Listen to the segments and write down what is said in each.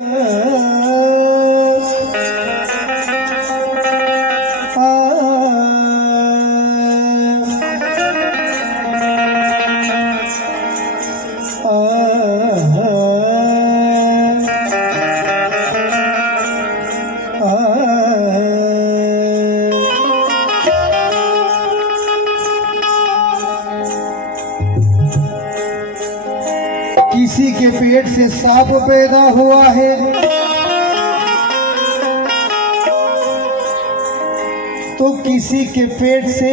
किसी के पेट से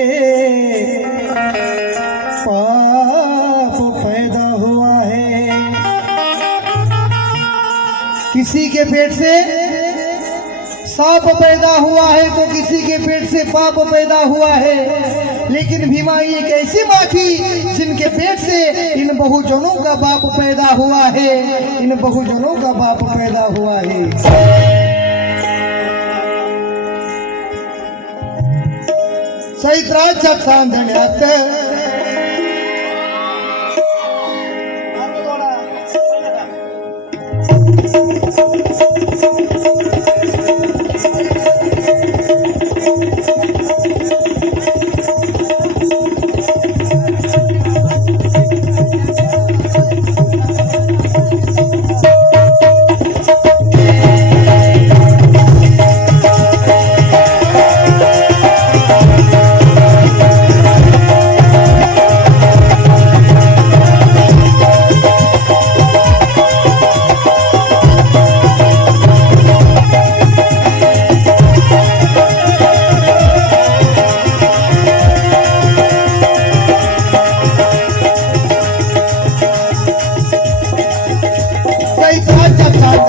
पाप पैदा हुआ है। किसी के पेट से सांप पैदा हुआ है तो किसी के पेट से पाप पैदा हुआ है। लेकिन भीमा एक ऐसी माँ थी जिनके पेट से इन बहुजनों का बाप पैदा हुआ है। इन बहुजनों का बाप पैदा हुआ है। ¡Hay trachas, pan de mi! Thank you.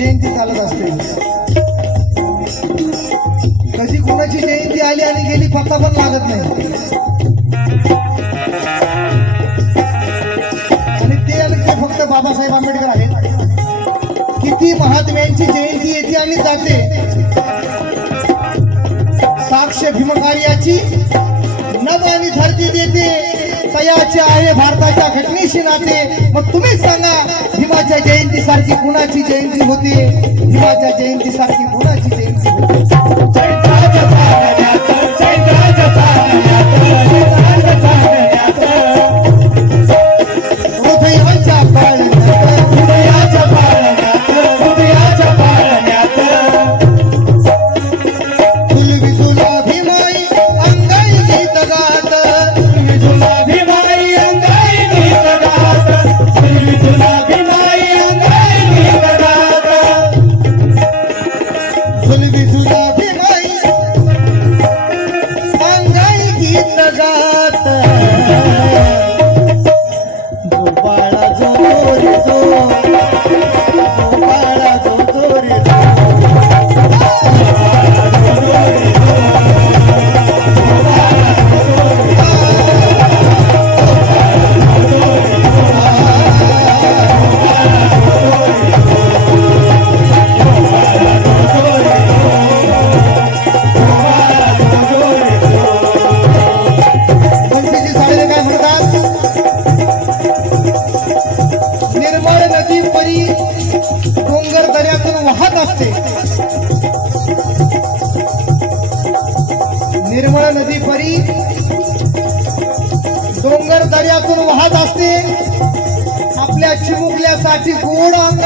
जयंती चालत असते. कधी कोणाची जयंती आली आणि गेली पत्ता पण लागत नाही. आणि ते आणि ते फक्त बाबासाहेब आंबेडकर आहेत. किती महात्म्यांची जयंती येते आणि जाते. साक्ष भीमकार्याची नभ आणि धरती देते. तयाचे आहे भारताच्या घटनेशी नाते. मग तुम्हीच सांगा भीमाच्या जयंती सारखी कुणाची जयंती होती? भीमाच्या जयंती सारखी कुणाची जयंती होती?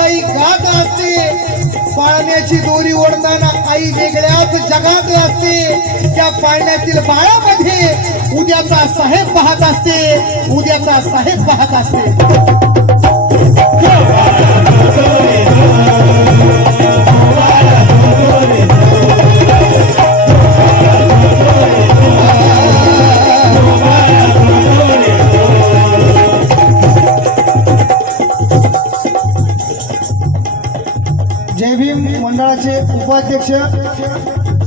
गोड गात असते पाळण्याची दोरी ओढताना आई वेगळ्याच जगात असते. त्या पाळण्यातील बाळामध्ये उद्याचा साहेब पाहत असते उद्याचा साहेब पाहत असते. उपाध्यक्ष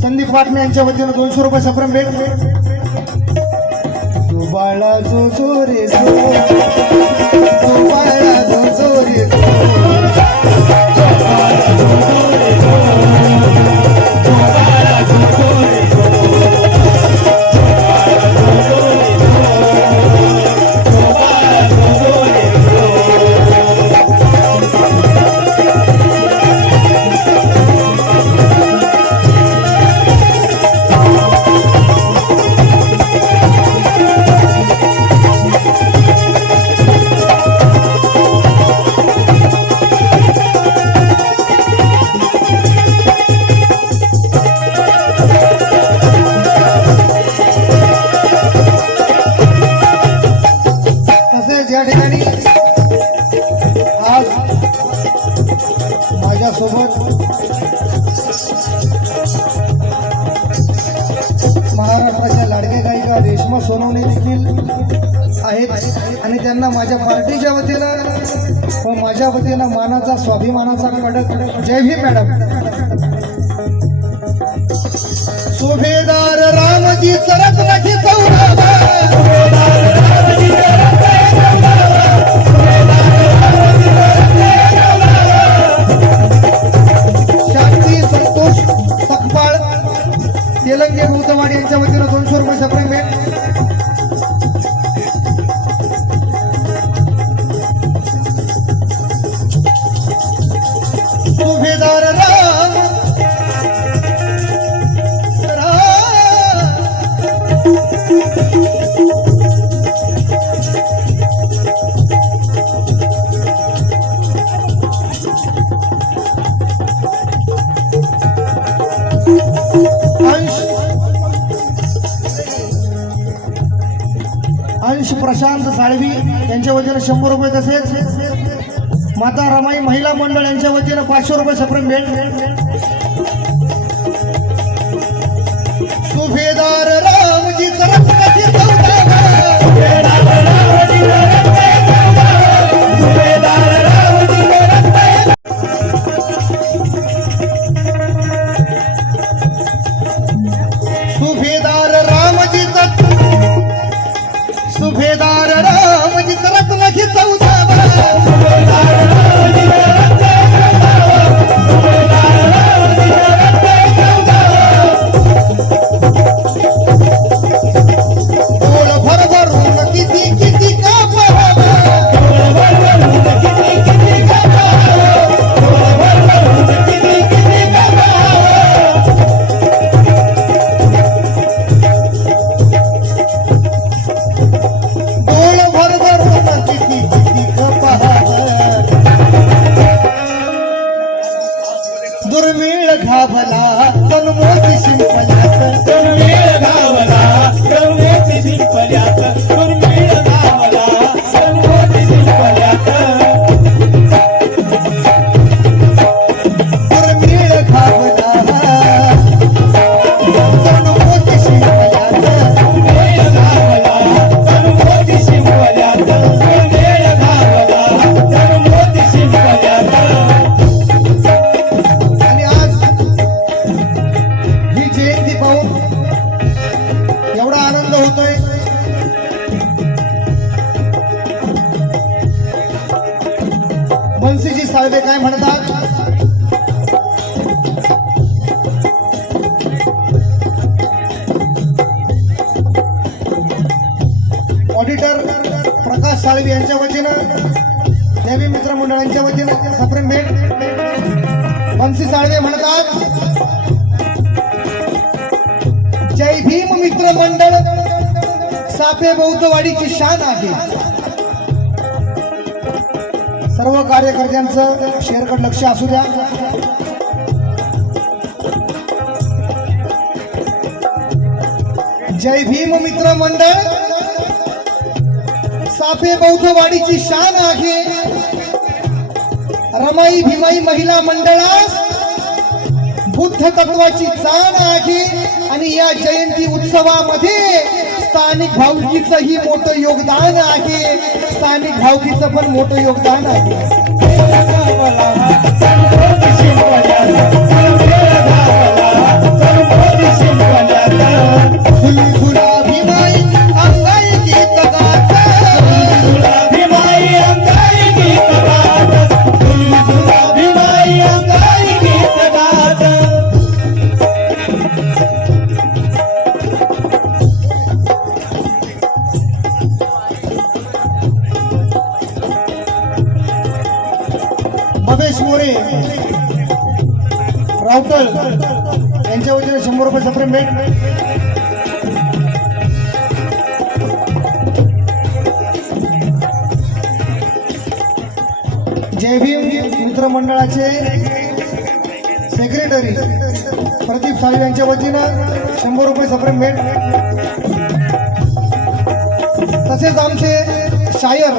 संदीप पाटणे यांच्या वतीनं दोनशे रुपये सप्रम भेट. बाळा जो जो रे स्वाभिमानाचा कडक जय भीम मॅडम. अंश प्रशांत साळवी यांच्या वतीनं शंभर रुपये तसेच. माता रमाई महिला मंडळ यांच्या वतीनं पाचशे रुपये सप्रेम भेट. सुभेदार साळवी यांच्या वतीनं देवी मित्र मंडळांच्या वतीनं सप्रेम भेट. बन्सी साळवे म्हणतात जय भीम मित्र मंडळ सापे बौद्धवाडीची शान आहे. सर्व कार्यकर्त्यांचं शेअरकड लक्ष असू द्या. जय भीम मित्र मंडळ चापे बौद्धवाडीची शान आहे. रमाई भिमाई महिला मंडळास बुद्ध तत्वाची जाण आहे आणि या जयंती उत्सवामध्ये स्थानिक भावकीचं ही मोठं योगदान आहे. स्थानिक भावकीचं पण मोठं योगदान आहे. महेश मोरे रावतळ यांच्या वतीने शंभर रुपये सप्रेम भेट. जय भीम मित्र सेक्रेटरी प्रदीप साळी यांच्या वतीनं शंभर रुपये सप्रेम भेट. तसेच आमचे शायर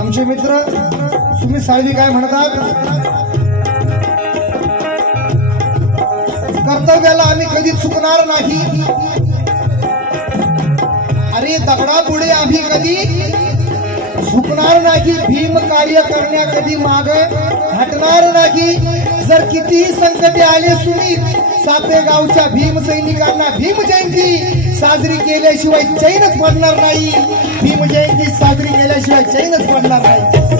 आमचे मित्र तुम्ही सायली काय म्हणतात? कर्तव्याला आम्ही कधी चुकणार नाही. अरे दगडा पुढे आम्ही कधी झुकणार नाही भीम कार्य करण्या कधी माग हटणार नाही. जर कितीही संकटे आले सुमित साते गावच्या भीम सैनिकांना भीम जयंती साजरी केल्याशिवाय चैनच पडणार नाही. भीम जयंती साजरी केल्याशिवाय चैनच पडणार नाही.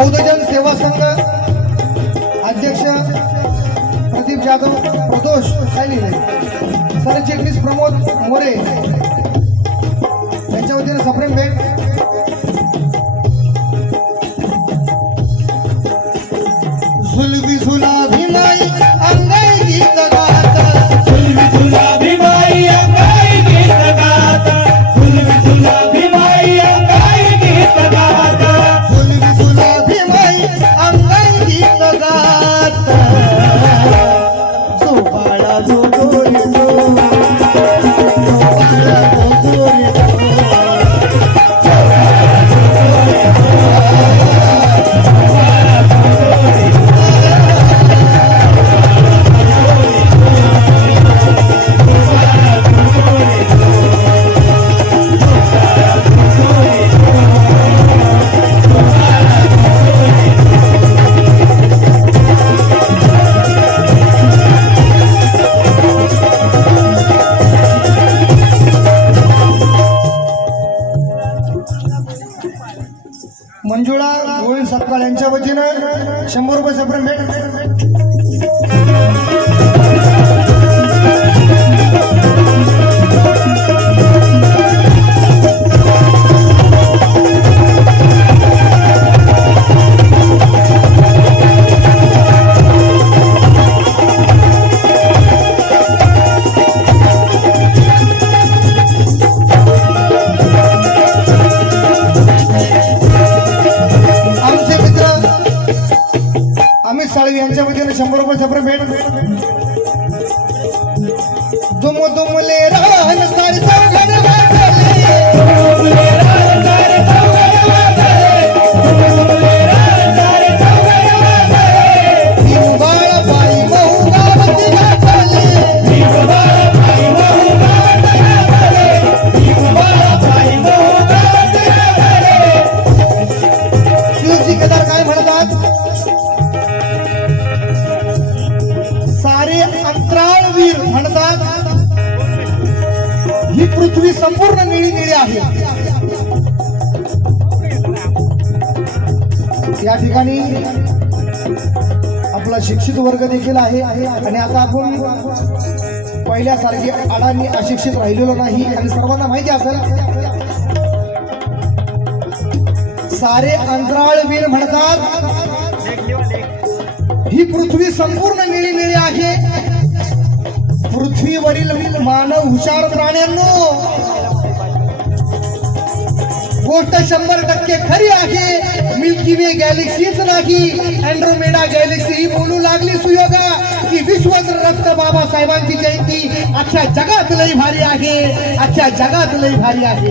सर्वोच्च सेवा संघ अध्यक्ष प्रदीप जाधव प्रदोष सरचिटणीस प्रमोद मोरे. यांच्या वतीने सप्रेम बँक वर्ग आहे. आणि आता आपण पहिल्यासारखी अडाणी अशिक्षित राहिलेलो नाही. आणि सर्वांना माहिती असेल सारे अंतराळवीर म्हणतात ही पृथ्वी संपूर्ण निळी निळी आहे. पृथ्वीवरील मानव हुशार प्राण्यांनो गोष्ट शंभर टक्के खरी आहे. मिल्की वे गॅलेक्सीच नाही. अँड्रोमेडा गॅलेक्सी ही बोलू लागली सुयोगा. की विश्व रक्त बाबासाहेबांची जयंती. अख्ख्या जगात लई भारी आहे. अख्ख्या जगात लई भारी आहे.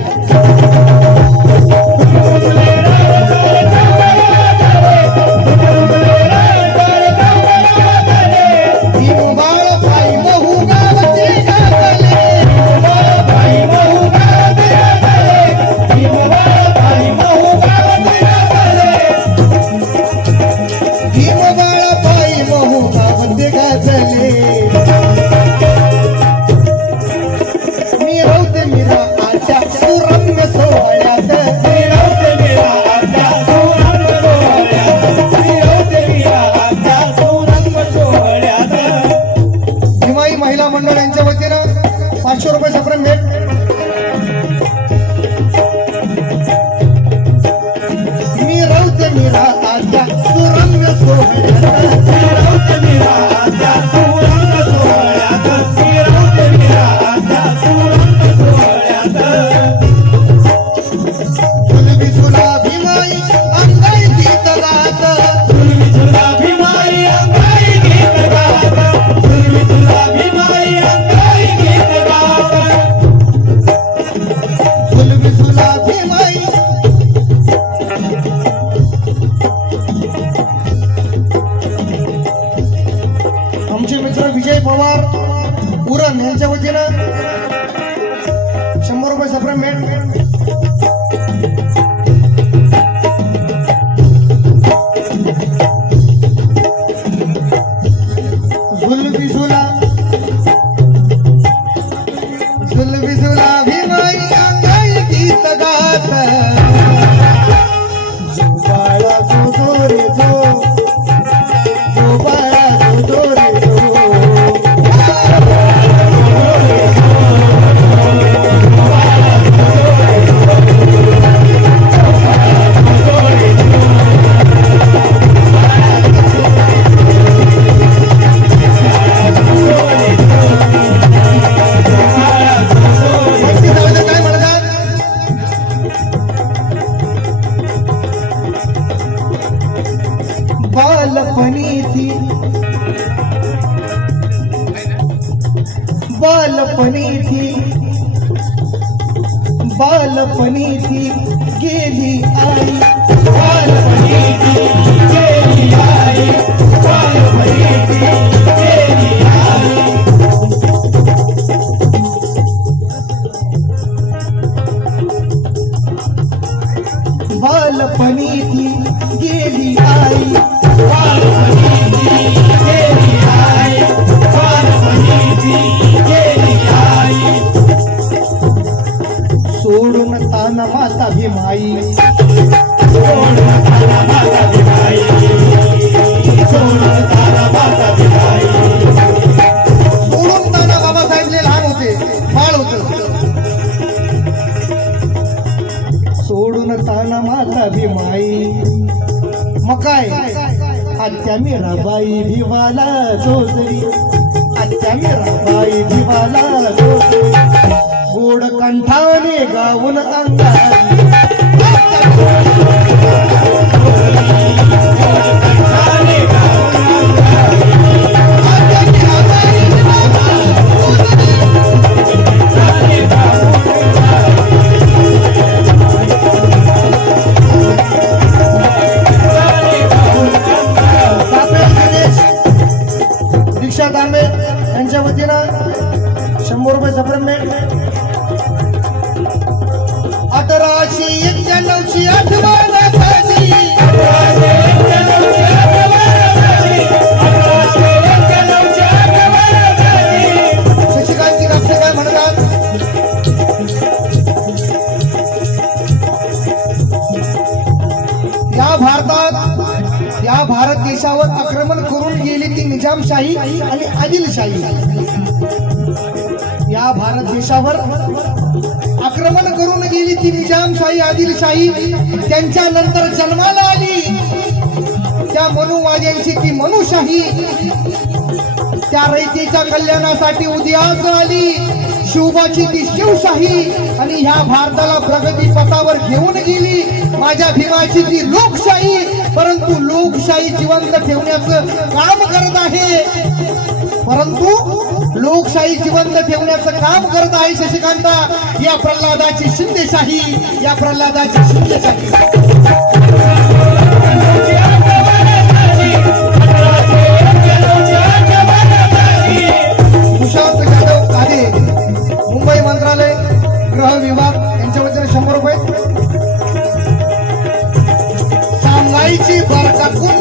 निजामशाही आणि आदिलशाही या भारत देशावर आक्रमण करून गेली ती निजामशाही आदिलशाही त्यांच्या नंतर जन्माला आली. त्या मनुवाद्यांची ती मनुशाही. त्या रैतीच्या कल्याणासाठी उदयास आली. शिवबाची ती शिवशाही. आणि ह्या भारताला प्रगती पथावर घेऊन गेली. माझ्या भीमाची ती लोकशाही. परंतु लोकशाही जिवंत ठेवण्याचं काम करत आहे. परंतु लोकशाही जिवंत ठेवण्याचं काम करत आहे शशिकांता. या प्रल्हादाची शिंदेशाही या प्रल्हादाची शिंदेशाही. विभाग. I've